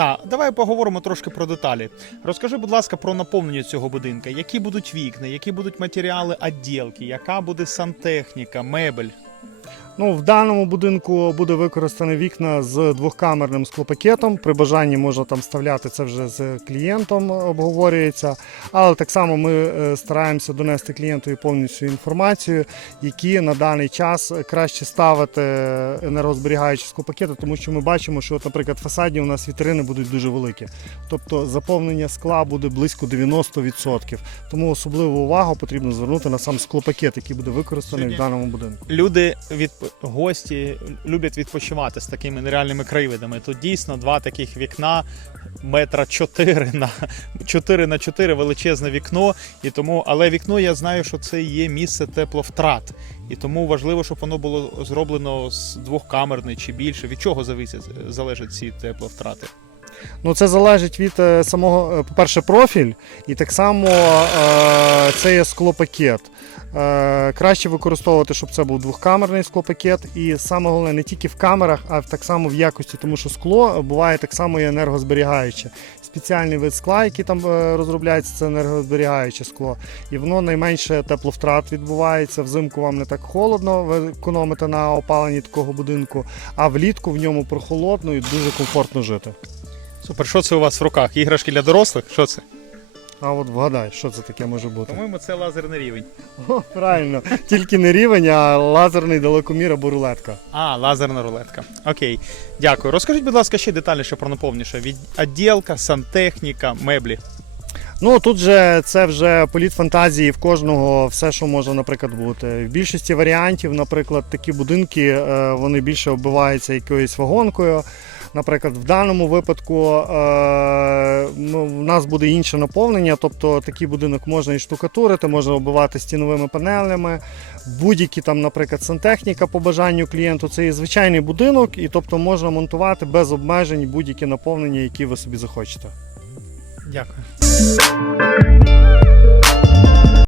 Да, давай поговоримо трошки про деталі. Розкажи, будь ласка, про наповнення цього будинка. Які будуть вікна, які будуть матеріали відділки, яка буде сантехніка, мебель. Ну, в даному будинку буде використане вікна з двохкамерним склопакетом. При бажанні можна там вставляти це вже з клієнтом, обговорюється. Але так само ми е, стараємося донести клієнту повністю інформацію, які на даний час краще ставити енергозберігаючі склопакети, тому що ми бачимо, що, от, наприклад, в фасаді у нас вітрини будуть дуже великі. Тобто заповнення скла буде близько 90%. Тому особливу увагу потрібно звернути на сам склопакет, який буде використаний Сьогодні в даному будинку. Люди від гості люблять відпочивати з такими нереальними краєвидами. Тут дійсно два таких вікна, метра 4 на 4 на 4 величезне вікно. І тому, але вікно я знаю, що це є місце тепловтрат. І тому важливо, щоб воно було зроблено з двохкамерне чи більше. Від чого зависять залежать ці тепловтрати? Ну, це залежить від е, самого, е, по-перше, профіль, і так само е, це є склопакет. Краще використовувати, щоб це був двохкамерний склопакет. І саме головне не тільки в камерах, а так само в якості, тому що скло буває так само і енергозберігаюче. Спеціальний вид скла, який там розробляється, це енергозберігаюче скло. І воно найменше тепловтрат відбувається. Взимку вам не так холодно, ви економите на опаленні такого будинку, а влітку в ньому прохолодно і дуже комфортно жити. Супер, що це у вас в руках? Іграшки для дорослих? Що це? А от вгадай, що це таке може бути? По-моєму, це лазерний рівень. О, правильно, тільки не рівень, а лазерний далекомір або рулетка. А, лазерна рулетка. Окей, дякую. Розкажіть, будь ласка, ще детальніше про наповніше. Від відділка, сантехніка, меблі. Ну тут же це вже політ фантазії в кожного, все, що може, наприклад, бути. В більшості варіантів, наприклад, такі будинки е, вони більше оббиваються якоюсь вагонкою. Наприклад, в даному випадку е, ну, в нас буде інше наповнення, тобто такий будинок можна і штукатурити, можна оббивати стіновими панелями, будь-які там, наприклад, сантехніка по бажанню клієнту. Це є звичайний будинок, і тобто можна монтувати без обмежень будь-які наповнення, які ви собі захочете. Дякую.